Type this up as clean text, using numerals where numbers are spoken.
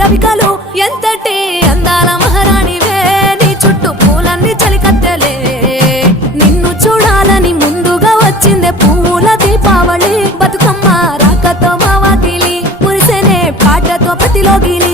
రవికలు ఎంతటి అందాల మహారాణివే నీ చుట్టూ పూలన్నీ చలికత్తెలే నిన్ను చూడాలని ముందుగా వచ్చిందే పూల దీపావళి బతుకమ్మ రాకతో మా వాకిలి మురిసెనే పాటతో ప్రతిలోగిలి